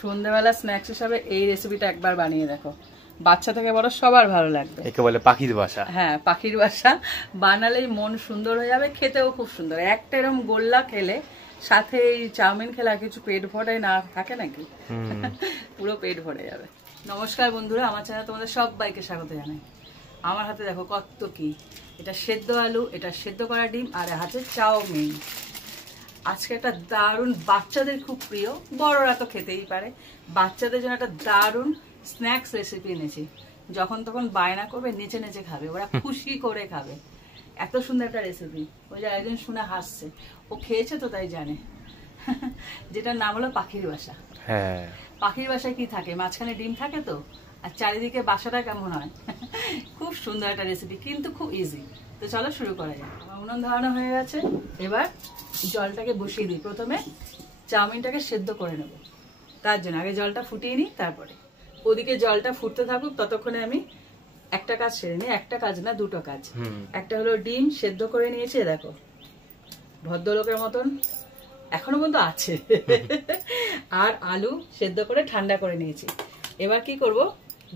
সন্ধ্যাবেলা স্ন্যাক্স হিসাবে এই রেসিপিটা একবার বানিয়ে দেখো, বাচ্চা থেকে বড় সবার ভালো লাগবে। একে বলে পাখির বাসা। হ্যাঁ, পাখির বাসা। বানালেই মন সুন্দর হয়ে যাবে, খেতেও খুব সুন্দর। একটা এরকম গোল্লা খেলে সাথে এই চাউমিন খেলে আর কিছু পেট ভরে না থাকে নাকি, পুরো পেট ভরে যাবে। নমস্কার বন্ধুরা, আমার চ্যানেলে তোমাদের সবাইকে স্বাগত জানাই। আমার হাতে দেখো কত কি, এটা সেদ্ধ আলু, এটা সেদ্ধ করা ডিম, আর হাতে চাউমিন। আজকে একটা দারুণ, বাচ্চাদের খুব প্রিয়, বড়রা তো খেতেই পারে, বাচ্চাদের জন্য একটা দারুণ স্ন্যাক্স রেসিপি এনেছি। যখন তখন বায়না করবে, নেচে নেচে খাবে, ওরা খুশি করে খাবে। এত সুন্দর একটা রেসিপি। ওই যে একজন শুনে হাসছে, ও খেয়েছে তো তাই জানে। যেটার নাম হলো পাখির বাসা। হ্যাঁ, পাখির বাসায় কি থাকে, মাঝখানে ডিম থাকে তো, আর চারিদিকে বাসাটা কেমন হয়। খুব সুন্দর একটা রেসিপি, কিন্তু খুব ইজি। তো চলো শুরু করা যাক। আমার উনুন ধরানো হয়ে গেছে, এবার জলটাকে বসিয়ে দিই। প্রথমে চাউমিনটাকে সেদ্ধ করে নেব, তার জন্য আগে জলটা ফুটিয়ে নিই। তারপরে ওদিকে জলটা ফুটতে থাকুক, ততক্ষণে আমি একটা কাজ সেরে নিই। একটা কাজ না, দুটো কাজ। একটা হলো ডিম সেদ্ধ করে নিয়েছি, দেখো ভদ্রলোকের মতন এখনো পর্যন্ত আছে। আর আলু সেদ্ধ করে ঠান্ডা করে নিয়েছি। এবার কি করব,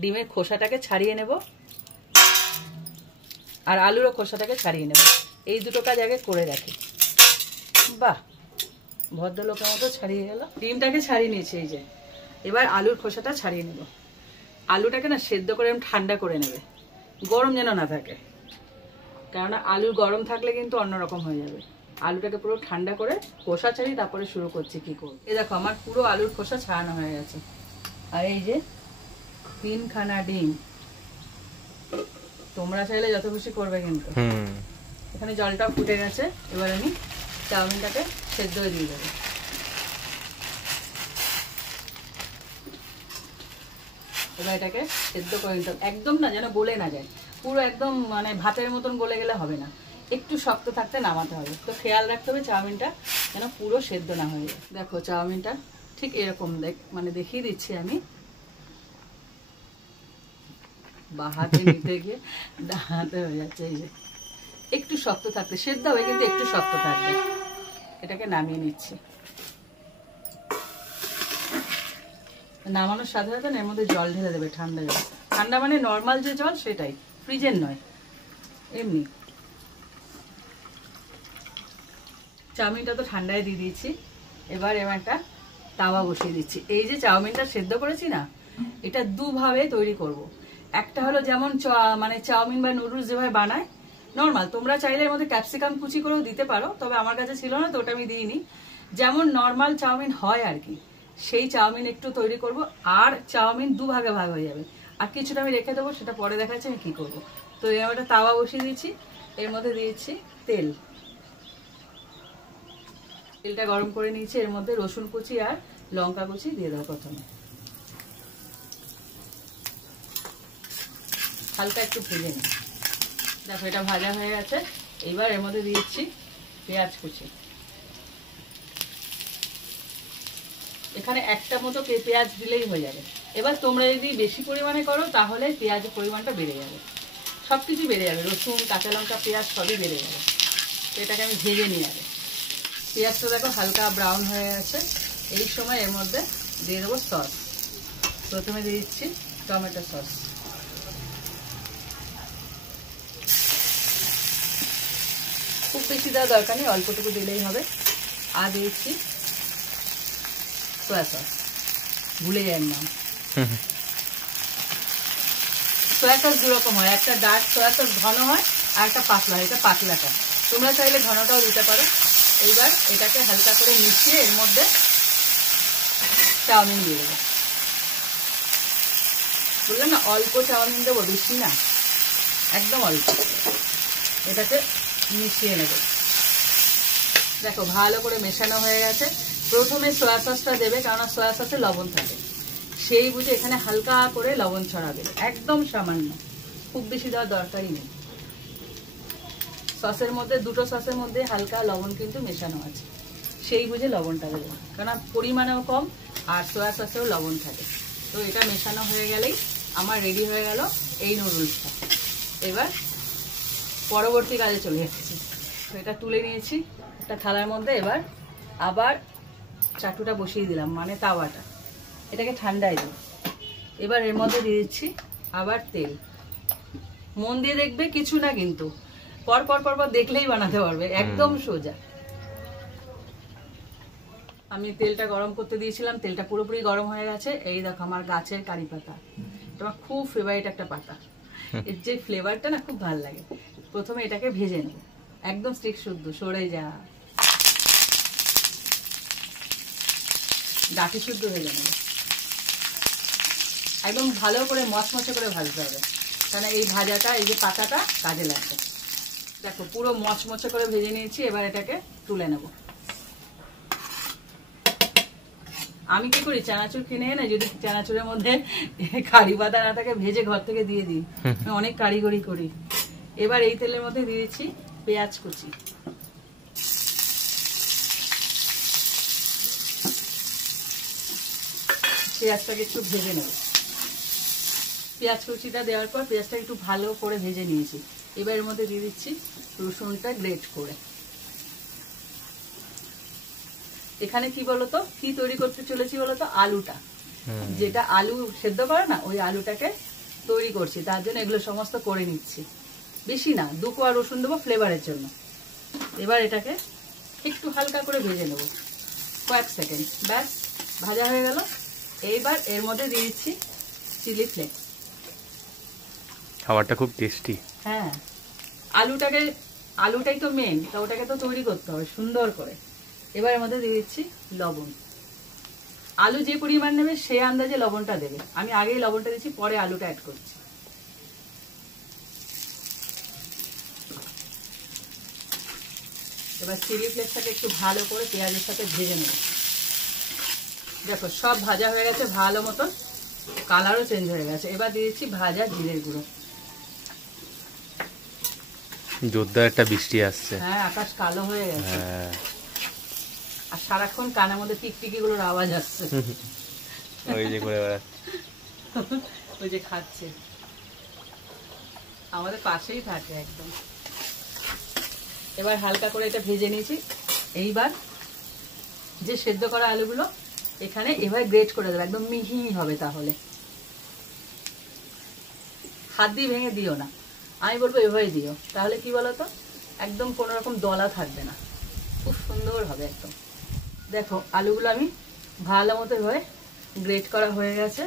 ডিমের খোসাটাকে ছাড়িয়ে নেব, আর আলুরও খোসাটাকে ছাড়িয়ে নেব। এই দুটো কাজ আগে করে রাখি। বাহ, ভদ্রলোকের মতো ছাড়িয়ে গেল। ডিমটাকে ছাড়িয়ে নিয়েছি, এই যে। এবার আলুর খোসাটা ছাড়িয়ে নেব। আলুটাকে না সেদ্ধ করে ঠান্ডা করে নেবে, গরম যেন না থাকে, কেননা আলু গরম থাকলে কিন্তু অন্যরকম হয়ে যাবে। আলুটাকে পুরো ঠান্ডা করে খোসা ছাড়িয়ে তারপরে শুরু করছি কি করব। এই দেখো আমার পুরো আলুর খোসা ছাড়ানো হয়ে গেছে। আর এই যে 3খানা ডিম, তোমরা চাইলে যত খুশি করবে কিন্তু। এখানে জলটা ফুটে গেছে, এবার আমি চাউমিনটাকে সেদ্ধ দিয়ে দেবো। এবার এটাকে সেদ্ধ করে নিতে হবে, একদম না যেন গলে না যায়, পুরো একদম মানে ভাতের মতন গলে গেলে হবে না, একটু শক্ত থাকতে নামাতে হবে। তো খেয়াল রাখতে হবে চাউমিনটা যেন পুরো সেদ্ধ না হয়ে যায়। দেখো চাউমিনটা ঠিক এরকম মানে দেখিয়ে দিচ্ছি আমি, বা হাতে নিতে গিয়ে হাতে হয়ে যাচ্ছে। এই যে একটু শক্ত থাকতে, সেদ্ধ হবে কিন্তু একটু শক্ত থাকবে। এটাকে নামিয়ে নিচ্ছি। নামানোর সাথে সাথে এর মধ্যে জল ঢেলে দেবে, ঠান্ডা জল। ঠান্ডা মানে নর্মাল যে জল সেটাই, ফ্রিজের নয়, এমনি। চাউমিনটা তো ঠান্ডায় দিয়ে দিয়েছি। এবার একটা তাওয়া বসিয়ে দিচ্ছি। এই যে চাউমিনটা সেদ্ধ করেছি না, এটা দুভাবে তৈরি করব। একটা হলো যেমন মানে চাউমিন বা নুডলস যেভাবে বানায় নর্মাল, তোমরা চাইলে এর মধ্যে ক্যাপসিকাম কুচি করেও দিতে পারো, তবে আমার কাছে ছিল না তো ওটা আমি দিইনি। যেমন নর্মাল চাউমিন হয় আর কি, সেই চাউমিন একটু তৈরি করব। আর চাউমিন দুভাগে ভাগ হয়ে যাবে, আর কিছুটা আমি রেখে দেবো, সেটা পরে দেখাচ্ছি আমি কি করবো। তো এবার একটা তাওয়া বসিয়ে দিয়েছি, এর মধ্যে দিয়েছি তেল। তেলটা গরম করে নিয়েছি, এর মধ্যে রসুন কুচি আর লঙ্কা কুচি দিয়ে দেবো প্রথমে, হালকা একটু ভেজে নিই। দেখো এটা ভাজা হয়ে গেছে। এবার এর মধ্যে দিয়েছি পেঁয়াজ কুচি। এখানে একটা মতো পেঁয়াজ দিলেই হয়ে যাবে। এবার তোমরা যদি বেশি পরিমাণে করো তাহলে পেঁয়াজের পরিমাণটা বেড়ে যাবে, সবকিছু বেড়ে যাবে, রসুন কাঁচা লঙ্কা পেঁয়াজ সবই বেড়ে যাবে। তো এটাকে আমি ভেজে নিয়ে যাবে। পেঁয়াজটা দেখো হালকা ব্রাউন হয়ে গেছে। এই সময় এর মধ্যে দিয়ে দেবো সস। প্রথমে দিয়ে দিচ্ছি টমেটো সস। খুব বেশি দেওয়ার দরকার নেই, অল্পটুকু দিলেই হবে। আর দিয়েছি সয়া সস, ভুলে যায় নাম। সয়া সস দুরকম হয়, একটা ডার্ক সয়া সস ঘন হয়, আর একটা পাতলা হয়, এটা পাতলাটা। তোমরা চাইলে ঘনটাও দিতে পারো। এইবার এটাকে হালকা করে মিশিয়ে এর মধ্যে চাউমিন দিয়ে দেবো। বললাম না অল্প চাউমিন দেবো, বেশি না, একদম অল্প। এটাকে মিশিয়ে নেব। দেখো ভালো করে মেশানো হয়ে গেছে। প্রথমে সয়া সসটা দেবে, কারণ সয়া সসে লবণ থাকে, সেই বুঝে এখানে হালকা করে লবণ ছড়াবে, একদম সামান্য, খুব বেশি দেওয়ার দরকারই নেই। সসের মধ্যে, দুটো সসের মধ্যে হালকা লবণ কিন্তু মেশানো আছে, সেই বুঝে লবণটা দেবো, কারণ পরিমাণেও কম আর সয়া সসেও লবণ থাকে। তো এটা মেশানো হয়ে গেলেই আমার রেডি হয়ে গেল এই নুডলসটা। এবার পরবর্তী কাজে চলে যাচ্ছি। তো এটা তুলে নিয়েছি একটা থালার মধ্যে। এবার আবার চাটুটা বসিয়ে দিলাম, মানে তাওয়াটা। এটাকে ঠান্ডায় দিই। এবার এর মধ্যে দিয়ে দিচ্ছি আবার তেল। মন দিয়ে দেখবে, কিছু না কিন্তু, পর পর পর পর দেখলেই বানাতে পারবে, একদম সোজা। আমি তেলটা গরম করতে দিয়েছিলাম, তেলটা পুরোপুরি গরম হয়ে গেছে। এই দেখো আমার গাছের কারি পাতা, এটা খুব ফেভারিট একটা পাতা। এর যে ফ্লেভারটা না খুব ভালো লাগে। প্রথমে এটাকে ভেজে নেব, একদম স্টিক শুদ্ধ, সরে যা, ডাকি শুদ্ধ ভেজে নেব। একদম ভালো করে মচমচে করে ভাজতে হবে, কারণ এই ভাজাটা, এই যে পাতাটা কাজে লাগবে। দেখো পুরো মচমচে করে ভেজে নিয়েছি। এবার এটাকে তুলে নেব। আমি কি করি, চানাচুর কিনে এনে যদি চানাচুরের মধ্যে কারি পাতা না থাকে, ভেজে ঘর থেকে দিয়ে দিই। অনেক কারিগরি করি। এবার এই তেলের মধ্যে দিয়ে দিচ্ছি পেঁয়াজ কুচি। পেঁয়াজটাকে একটু ভেজে নেব। পেঁয়াজ কুচিটা দেওয়ার পর পেঁয়াজটা একটু ভালো করে ভেজে নিয়েছি। এবার এর মধ্যে দিয়ে দিচ্ছি রসুনটা গ্রেট করে। এখানে কি বলতো, কি তৈরি করতে চলেছি বলতো, আলুটা, যেটা আলু সেদ্ধ করে না, ওই আলুটাকে তৈরি করছি। তার জন্য এগুলো সমস্ত করে নিচ্ছি। বেশি না, 2 কোয়া রসুন দেবো ফ্লেভারের জন্য। এবার এটাকে একটু হালকা করে ভেজে নেব, কয়েক সেকেন্ড, ব্যাস ভাজা হয়ে গেল। এইবার এর মধ্যে দিয়ে দিচ্ছি চিলি ফ্লেক্স। খাবারটা খুব টেস্টি। হ্যাঁ, আলুটাই তো মেন, তা ওটাকে তো তৈরি করতে হবে সুন্দর করে। এবার এর মধ্যে দিয়ে দিচ্ছি লবণ। আলু যে পরিমাণ নেবে সেই আন্দাজে লবণটা দেবে। আমি আগেই লবণটা দিচ্ছি, পরে আলুটা অ্যাড করছি। এবার চিলি ফ্লেক্সটাকে একটু ভালো করে পেঁয়াজের সাথে ভেজে নেব। দেখো সব ভাজা হয়ে গেছে, ভালো মতন কালারও চেঞ্জ হয়ে গেছে। এবার দিয়ে দিচ্ছি ভাজা জিরের গুঁড়ো। জোরদার একটা বৃষ্টি আসছে। হ্যাঁ, আকাশ কালো হয়ে গেছে। আর সারাক্ষণ কানের মধ্যে টিকটিকি গুলোর আওয়াজ আসছে। ওই যে করে বেড়াচ্ছে, ওই যে খাচ্ছে, আমাদের পাশেই থাকে একদম। এবার হালকা করে এটা ভেজে নিয়েছি। এইবার যে সেদ্ধ করা আলুগুলো এখানে এভাবে গ্রেট করে দেবে, একদম মিহি হবে। তাহলে হাত দিয়ে ভেঙে দিও না, আমি বলবো এভাবে দিও। তাহলে কি বলতো, একদম কোনো রকম দলা থাকবে না, খুব সুন্দর হবে একদম। দেখো আলুগুলো আমি ভালো মতো এভাবে গ্রেট করা হয়ে গেছে।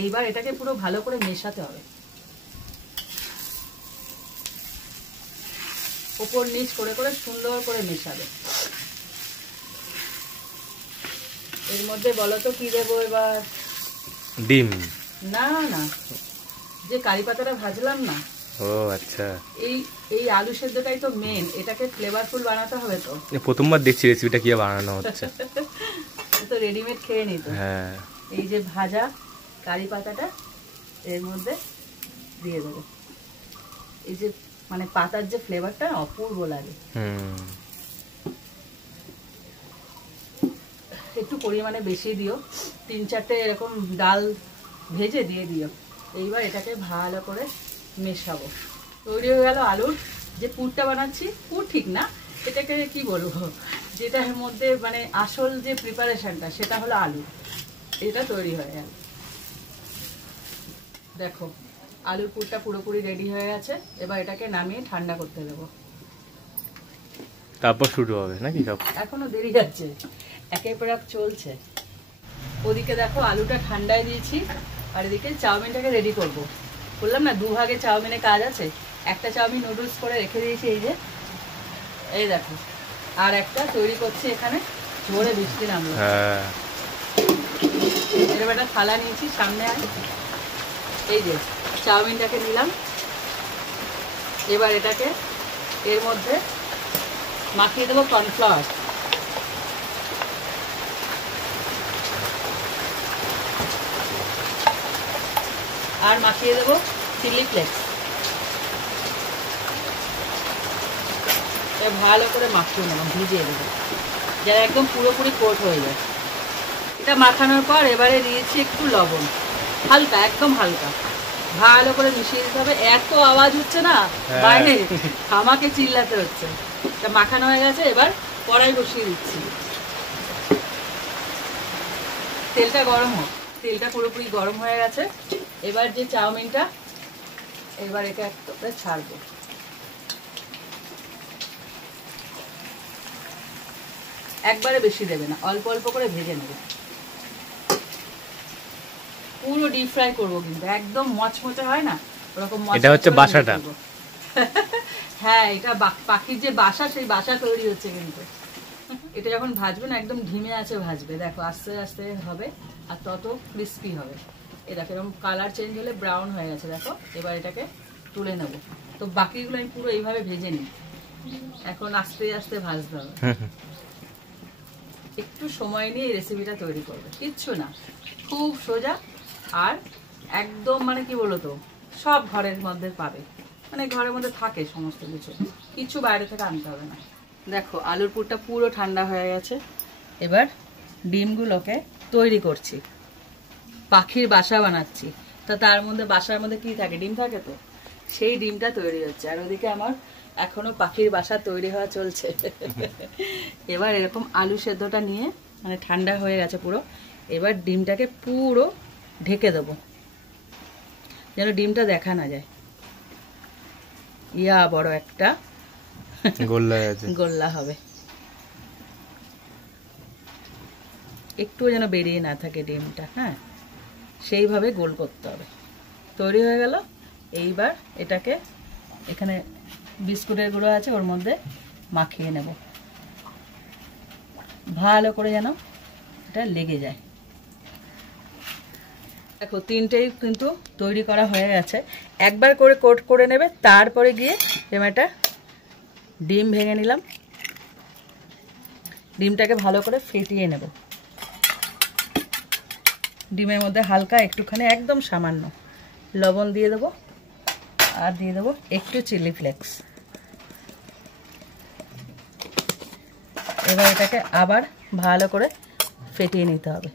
এইবার এটাকে পুরো ভালো করে মেশাতে হবে, উপর নিচ করে করে সুন্দর করে মেশাবে। এর মধ্যে বলো তো কি দেবো এবার? ডিম? না না, যে কারি পাতাটা ভাজলাম না। ও আচ্ছা, এই আলু সেদ্ধটাই তো মেন, এটাকে ফ্লেভারফুল বানাতে হবে। তো প্রথমবার দেখছি রেসিপিটা কি বানানো হচ্ছে। তো রেডিমেড খেয়ে নি তো। হ্যাঁ, এই যে ভাজা কারি পাতাটা এর মধ্যে দিয়ে দেবো। এই যে মানে পাতার যে ফ্লেভারটা অপূর্ব লাগে। একটু পরিমাণে বেশি দিও, 3-4টে এরকম ডাল ভেজে দিয়ে দিও। এইবার এটাকে ভালো করে মেশাবো। তৈরি হয়ে গেল আলুর যে পুরটা বানাচ্ছি। পুর ঠিক না, এটাকে কি বলবো, যেটার মধ্যে মানে আসল যে প্রিপারেশনটা সেটা হলো আলু। এটা তৈরি হয়ে গেল। দেখো আলুর পুরটা পুরোপুরি রেডি হয়ে গেছে। এবার এটাকে নামিয়ে ঠান্ডা করতে দেবো, তারপর শুরু হবে নাকি সব? এখনো দেরি আছে, একের পর এক চলছে। ওদিকে দেখো আলুটা ঠান্ডায় দিয়েছি, আর এদিকে চাউমিনটাকে রেডি করব। বললাম না 2 ভাগে চাউমিনে কাজ আছে। একটা চাউমিন নুডলস করে রেখে দিয়েছি, এই যে এই দেখো, আর একটা তৈরি করছি এখানে। জোরে বৃষ্টি নামলো। এরকম একটা থালা নিয়েছি সামনে, আর এই যে চাউমিনটাকে নিলাম। এবার এটাকে এর মধ্যে মাখিয়ে দেবো কর্নফ্লাওয়ার। আর মাখিয়ে দেবো চিলি ফ্লেক্স। ভালো করে মাখিয়ে নেব, ভিজিয়ে দেবো, যারা একদম পুরোপুরি কোট হয়ে যায়। এটা মাখানোর পর এবারে দিয়েছি একটু লবণ, হালকা, একদম হালকা, ভালো করে মিশিয়ে দিতে হবে। এত আওয়াজ হচ্ছে না বাইরে, আমাকে চিল্লাতে হচ্ছে। এটা মাখানো হয়ে গেছে, এবার কড়াই বসিয়ে দিচ্ছি। তেলটা গরম হোক। তেলটা পুরোপুরি গরম হয়ে গেছে। এবার যে চাউমিনটা, এবার এটা একটা ছাড়বো। একবারে বেশি দেবে না, অল্প অল্প করে ভেজে নেবে। পুরো ডিপ ফ্রাই করবো কিন্তু, একদম মচমচে হয় না ওরকম। এটা হচ্ছে বাসাটা। হ্যাঁ, এটা পাখির যে বাসা, সেই বাসা তৈরি হচ্ছে কিন্তু। এটা যখন ভাজবে না, একদম ধিমে আছে ভাজবে। দেখো আস্তে আস্তে হবে, আর তত ক্রিস্পি হবে। এ দেখো এরকম কালার চেঞ্জ হলে ব্রাউন হয়ে গেছে। দেখো এবার এটাকে তুলে নেব। তো বাকিগুলো আমি পুরো এইভাবে ভেজে নিই। এখন আস্তে আস্তে ভাজতে হবে। একটু সময় নিয়ে এই রেসিপিটা তৈরি করবে, কিচ্ছু না, খুব সোজা। আর একদম মানে কি বলতো, সব ঘরের মধ্যে পাবে, মানে ঘরের মধ্যে থাকে সমস্ত কিছু, কিছু বাইরে থেকে আনতে হবে না। দেখো আলুর পুরটা পুরো ঠান্ডা হয়ে গেছে। এবার ডিমগুলোকে তৈরি করছি, পাখির বাসা বানাচ্ছি। তা তার মধ্যে বাসার মধ্যে কি থাকে, ডিম থাকে, তো সেই ডিমটা তৈরি হচ্ছে। আর ওদিকে আমার এখনো পাখির বাসা তৈরি হওয়া চলছে। এবার এরকম আলু সেদ্ধটা নিয়ে, মানে ঠান্ডা হয়ে গেছে পুরো, এবার ডিমটাকে পুরো ঢেকে দেবো, যেন ডিমটা দেখা না যায়। ইয়া বড় একটা গোল্লা হবে, একটু যেন বেরিয়ে না থাকে ডিমটা। হ্যাঁ, সেইভাবে গোল করতে হবে। তৈরি হয়ে গেল। এইবার এটাকে, এখানে বিস্কুটের গুঁড়ো আছে, ওর মধ্যে মাখিয়ে নেব ভালো করে, যেন এটা লেগে যায়। দেখো তিনটেই কিন্তু তৈরি করা হয়ে গেছে। একবার করে কোট করে নেবে, তারপরে গিয়ে একটা ডিম ভেঙে নিলাম, ডিমটাকে ভালো করে ফেটিয়ে নেব। ডিমের মধ্যে হালকা একটুখানি, একদম সামান্য লবণ দিয়ে দেবো, আর দিয়ে দেবো একটু চিলি ফ্লেক্স। এবার এটাকে আবার ভালো করে ফেটিয়ে নিতে হবে।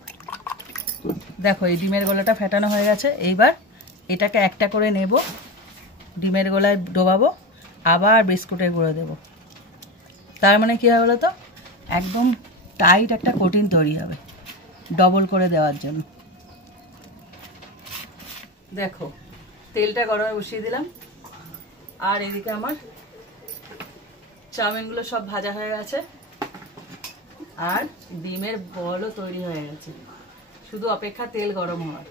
দেখো এই ডিমের গোলাটা ফেটানো হয়ে গেছে। এইবার এটাকে একটা করে নেব, ডিমের গোলায় ডোবাবো, আবার বিস্কুটের গুঁড়ো দেব। তার মানে কী হবে বলো তো, একদম টাইট একটা কোটিং তৈরি হবে, ডবল করে দেওয়ার জন্য। দেখো তেলটা গরমে বসিয়ে দিলাম, আর এদিকে আমার চাউমিনগুলো সব ভাজা হয়ে গেছে, আর ডিমের বলও তৈরি হয়ে গেছে। শুধু অপেক্ষা তেল গরম হওয়ার।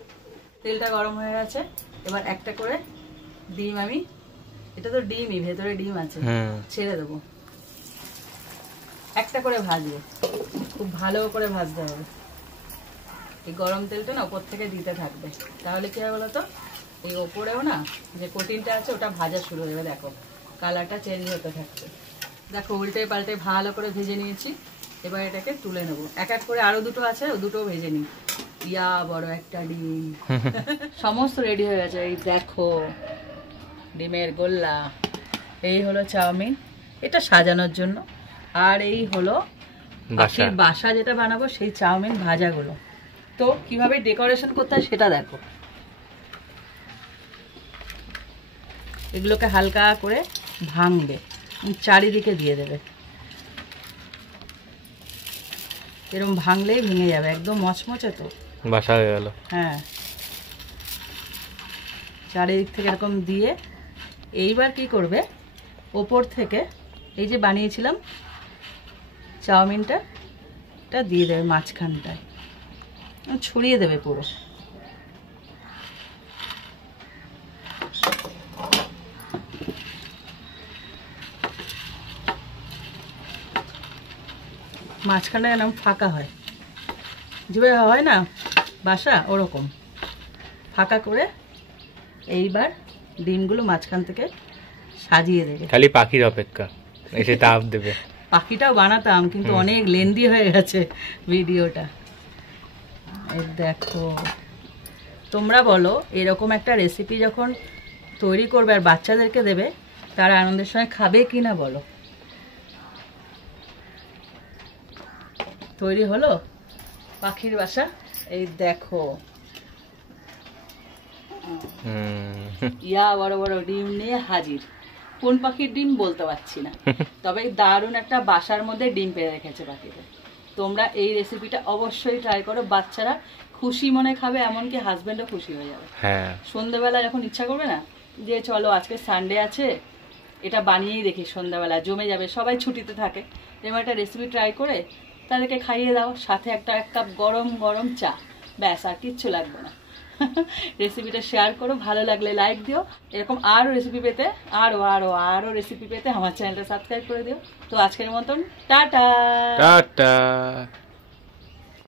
তেলটা গরম হয়ে গেছে। এবার একটা করে ডিম, আমি এটা তো ডিমই, ভেতরে ডিম আছে, ছেড়ে দেবো। একটা করে ভাজবে, খুব ভালো করে ভাজতে হবে। এই গরম তেলটা না ওপর থেকে দিতে থাকবে, তাহলে কি হবে বলতো, এই ওপরেও না যে কোটিনটা আছে ওটা ভাজা শুরু হয়ে যাবে। দেখো কালারটা চেঞ্জ হতে থাকছে। দেখো উল্টে পাল্টে ভালো করে ভেজে নিয়েছি। এবার এটাকে তুলে নেবো। এক এক করে আরো দুটো আছে, ও দুটো ভেজে নিই। ইয়া বড় একটা ডিম। সমস্ত রেডি হয়ে গেছে। এই দেখো ডিমের গোল্লা, এই হলো চাউমিন, এটা সাজানোর জন্য। আর এই হলো পাখির বাসা যেটা বানাবো, সেই চাউমিন ভাজাগুলো। তো কিভাবে ডেকোরেশন করতে হয় সেটা দেখো। এগুলোকে হালকা করে ভাঙবে, চারিদিকে দিয়ে দেবে। এরকম ভাঙলেই ভেঙে যাবে, একদম মচমচে তো বাসা হয়ে গেল। হ্যাঁ, চারিদিক থেকে এরকম দিয়ে এইবার কি করবে, ওপর থেকে এই যে বানিয়েছিলাম চাউমিনটা, এটা দিয়ে দেবে মাঝখানটায়, ছড়িয়ে দেবে পুরো। মাঝখানটা এরকম ফাঁকা হয়, যেভাবে হয় না বাসা, ওরকম ফাঁকা করে এইবার ডিমগুলো মাঝখান থেকে সাজিয়ে দেবে। খালি পাখির অপেক্ষা এসে তাপ দেবে। পাখিটাও বানাতাম, কিন্তু অনেক লেন্দি হয়ে গেছে ভিডিওটা। এই দেখো, তোমরা বলো এরকম একটা রেসিপি যখন তৈরি করবে আর বাচ্চাদেরকে দেবে, তারা আনন্দের সঙ্গে খাবে কি না বলো। তৈরি হলো পাখির বাসা। এই দেখো ইয়া বড় বড় ডিম নিয়ে হাজির। কোন পাখির ডিম বলতে পারছি না, তবে দারুণ একটা বাসার মধ্যে ডিম পেয়ে রেখেছে পাখিদের। তোমরা এই রেসিপিটা অবশ্যই ট্রাই করো, বাচ্চারা খুশি মনে খাবে, এমনকি হাজবেন্ডও খুশি হয়ে যাবে। হ্যাঁ, সন্ধ্যেবেলা যখন ইচ্ছা করবে না যে চলো আজকে সানডে আছে, এটা বানিয়েই দেখি, সন্ধ্যাবেলা জমে যাবে, সবাই ছুটিতে থাকে, এরকম একটা রেসিপি ট্রাই করে তাদেরকে খাইয়ে দাও, সাথে এক কাপ গরম গরম চা, ব্যাস আর কিচ্ছু লাগবে না। রেসিপিটা শেয়ার করো, ভালো লাগলে লাইক দিও। এরকম আরও রেসিপি পেতে, আরও রেসিপি পেতে আমার চ্যানেলটা সাবস্ক্রাইব করে দিও। তো আজকের মতন টাটা। টাটা।